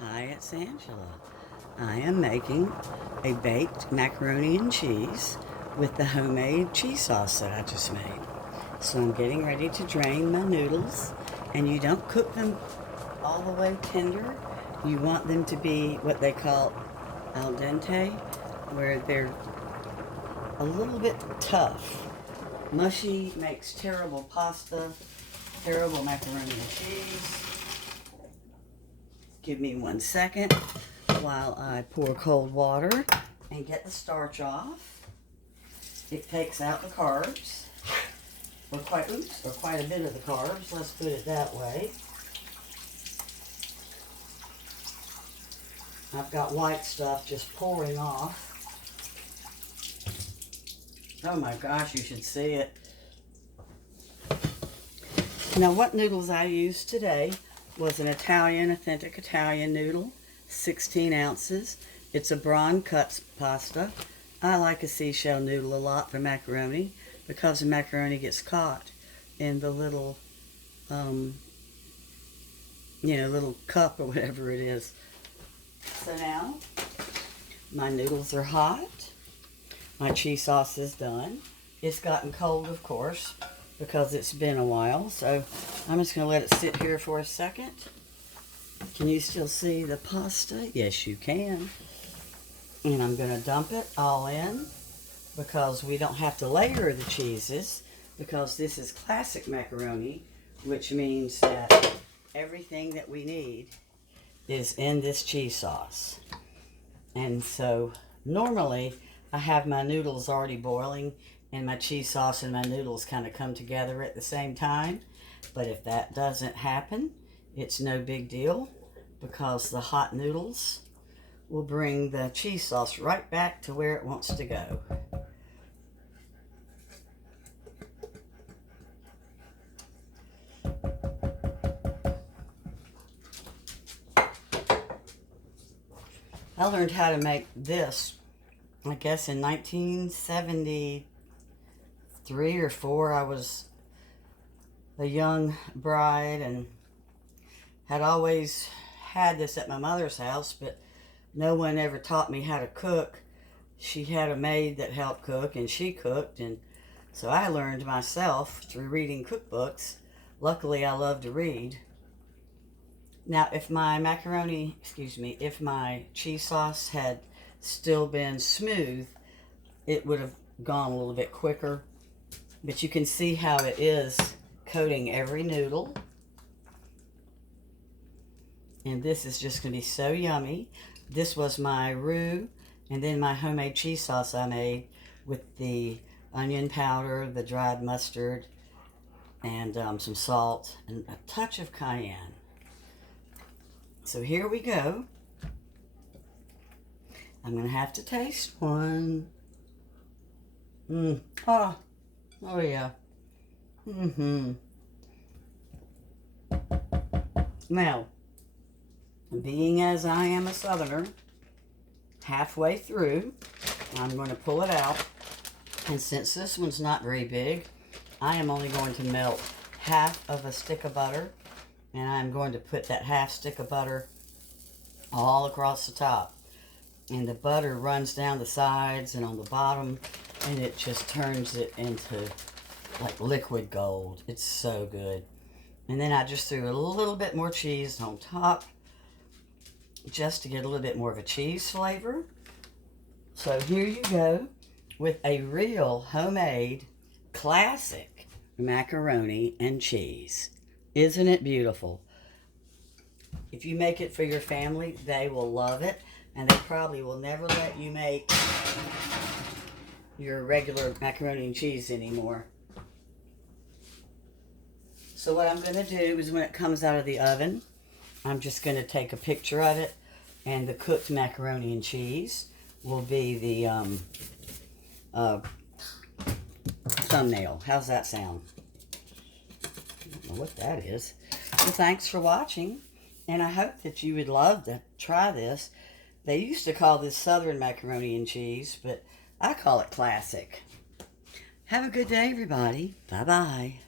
Hi, it's Angela. I am making a baked macaroni and cheese with the homemade cheese sauce that I just made. So I'm getting ready to drain my noodles, and you don't cook them all the way tender. You want them to be what they call al dente, where they're a little bit tough. Mushy makes terrible pasta, terrible macaroni and cheese. Give me 1 second while I pour cold water and get the starch off. It takes out the carbs, or quite a bit of the carbs. Let's put it that way. I've got white stuff just pouring off. Oh my gosh, you should see it. Now, what noodles I used today was an authentic Italian noodle, 16 ounces. It's a brawn cuts pasta. I like a seashell noodle a lot for macaroni because the macaroni gets caught in the little, little cup or whatever it is. So now, my noodles are hot. My cheese sauce is done. It's gotten cold, of course, because it's been a while. So I'm just going to let it sit here for a second. Can you still see the pasta? Yes, you can. And I'm going to dump it all in because we don't have to layer the cheeses because this is classic macaroni, which means that everything that we need is in this cheese sauce. And so normally I have my noodles already boiling and my cheese sauce and my noodles kind of come together at the same time. But if that doesn't happen, it's no big deal because the hot noodles will bring the cheese sauce right back to where it wants to go. I learned how to make this, I guess, in 1973 or 4. I was a young bride and had always had this at my mother's house, but no one ever taught me how to cook. She had a maid that helped cook, and she cooked, and so I learned myself through reading cookbooks. Luckily, I love to read. Now, if my if my cheese sauce had still been smooth, it would have gone a little bit quicker. But you can see how it is coating every noodle. And this is just going to be so yummy. This was my roux, and then my homemade cheese sauce I made with the onion powder, the dried mustard, and some salt, and a touch of cayenne. So here we go. I'm going to have to taste one. Oh yeah. Now, being as I am a southerner, halfway through, I'm going to pull it out. And since this one's not very big, I am only going to melt half of a stick of butter. And I'm going to put that half stick of butter all across the top. And the butter runs down the sides and on the bottom, and it just turns it into like liquid gold. It's so good. And then I just threw a little bit more cheese on top just to get a little bit more of a cheese flavor. So here you go with a real homemade classic macaroni and cheese. Isn't it beautiful? If you make it for your family, they will love it, and they probably will never let you make your regular macaroni and cheese anymore. So what I'm going to do is when it comes out of the oven, I'm just going to take a picture of it, and the cooked macaroni and cheese will be the thumbnail. How's that sound? I don't know what that is. Well, thanks for watching, and I hope that you would love to try this. They used to call this Southern macaroni and cheese, but I call it classic. Have a good day, everybody. Bye-bye.